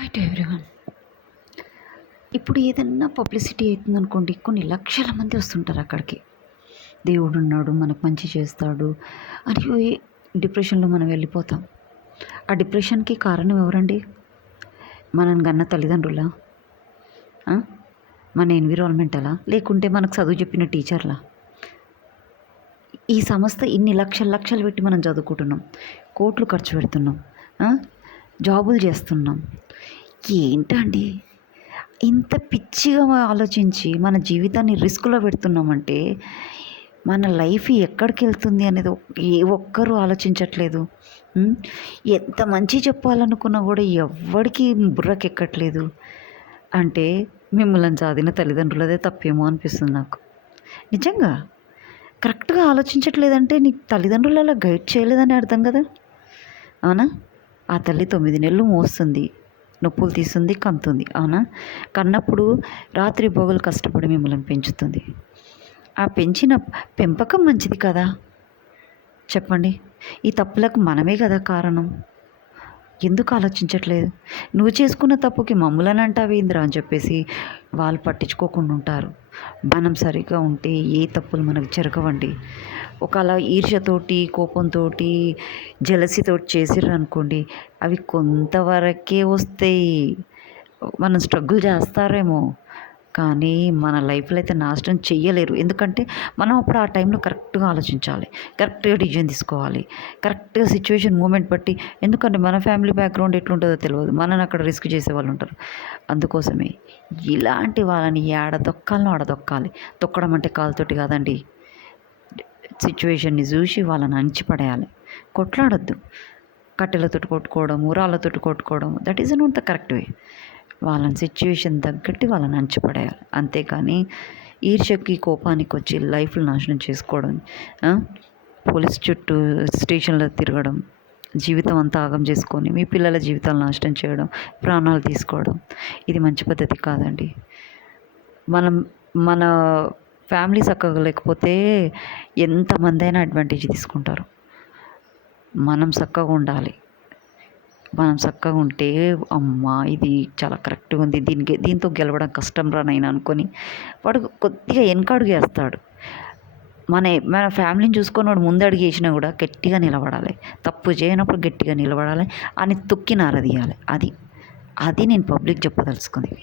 Hi to everyone. ఇప్పుడు ఏదన్నా publicity అవుతుందనుకోండి, కొన్ని లక్షల మంది వస్తుంటారు అక్కడికి. దేవుడు ఉన్నాడు, మనకు మంచి చేస్తాడు అని డిప్రెషన్లో మనం వెళ్ళిపోతాం. ఆ డిప్రెషన్కి కారణం ఎవరండి? మనని కన్న తల్లిదండ్రులా? ఆ? మన ఎన్విరాన్మెంటలా? లేకుంటే మనకు చదువు చెప్పిన టీచర్లా? ఈ సంస్థ ఇన్ని లక్షలు పెట్టి మనం చదువుకుంటున్నాం, కోట్లు ఖర్చు పెడుతున్నాం, జాబులు చేస్తున్నాం. ఏంటండి ఇంత పిచ్చిగా ఆలోచించి మన జీవితాన్ని రిస్క్లో పెడుతున్నామంటే మన లైఫ్ ఎక్కడికి వెళ్తుంది అనేది ఏ ఒక్కరూ ఆలోచించట్లేదు. ఎంత మంచి చెప్పాలనుకున్నా కూడా ఎవ్వడికి బుర్రకెక్కట్లేదు. అంటే మిమ్మల్ని సాధిన తల్లిదండ్రులదే తప్పేమో అనిపిస్తుంది నాకు. నిజంగా కరెక్ట్గా ఆలోచించట్లేదంటే నీ తల్లిదండ్రులు అలా గైడ్ చేయలేదని అర్థం కదా. అవునా? ఆ తల్లి 9 నెలలు మోస్తుంది, నొప్పులు తీస్తుంది, కంతుంది. అవునా? కన్నప్పుడు రాత్రి పగలు కష్టపడి మిమ్మల్ని పెంచుతుంది. ఆ పెంచిన పెంపకం మంచిది కదా. చెప్పండి. ఈ తప్పులకు మనమే కదా కారణం. ఎందుకు ఆలోచించట్లేదు? నువ్వు చేసుకున్న తప్పుకి మమ్ములని అంటావేంద్రా అని చెప్పేసి వాళ్ళు పట్టించుకోకుండా ఉంటారు. మనం సరిగ్గా ఉంటే ఏ తప్పులు మనకు జరగవండి. ఒకవేళ ఈర్ష్యతోటి, కోపంతో, జెలసీతోటి చేసిర్రు అనుకోండి, అవి కొంతవరకే వస్తాయి. మనం స్ట్రగుల్ చేస్తారేమో, కానీ మన లైఫ్లో అయితే నాశనం చెయ్యలేరు. ఎందుకంటే మనం అప్పుడు ఆ టైంలో కరెక్ట్గా ఆలోచించాలి, కరెక్ట్గా డిసిజన్ తీసుకోవాలి, కరెక్ట్గా సిచ్యువేషన్ మూమెంట్ బట్టి. ఎందుకంటే మన ఫ్యామిలీ బ్యాక్గ్రౌండ్ ఎట్లుంటుందో తెలియదు, మనని అక్కడ రిస్క్ చేసే వాళ్ళు ఉంటారు. అందుకోసమే ఇలాంటి వాళ్ళని ఆడ దొక్కాలి. తొక్కడం అంటే కాలుతోటి కాదండి, సిచ్యువేషన్ని చూసి వాళ్ళని అణిచిపడేయాలి. కొట్లాడొద్దు. కట్టెలతోటి కొట్టుకోవడము, రాళ్ళతోటి కొట్టుకోవడం, that is not the correct way. వాళ్ళని సిచ్యువేషన్ తగ్గట్టు వాళ్ళని అంచిపడేయాలి. అంతేకాని ఈర్ష్యకి, కోపానికి వచ్చి లైఫ్లు నాశనం చేసుకోవడం, పోలీస్ చుట్టూ స్టేషన్లో తిరగడం, జీవితం అంతా ఆగం చేసుకొని మీ పిల్లల జీవితాలు నాశనం చేయడం, ప్రాణాలు తీసుకోవడం, ఇది మంచి పద్ధతి కాదండి. మన ఫ్యామిలీ చక్కగా లేకపోతే ఎంతమంది అయినా అడ్వాంటేజ్ తీసుకుంటారు. మనం చక్కగా ఉండాలి. మనం చక్కగా ఉంటే అమ్మా ఇది చాలా కరెక్ట్గా ఉంది, దీంతో గెలవడం కష్టం రా నైనా అనుకొని వాడు కొద్దిగా వెనకడుగు వేస్తాడు. మన ఫ్యామిలీని చూసుకొని వాడు ముందడుగు వేసినా కూడా గట్టిగా నిలబడాలి. తప్పు చేయనప్పుడు గట్టిగా నిలబడాలి, అని తొక్కి నారదీయాలి. అది నేను పబ్లిక్ చెప్పదలుచుకుంది.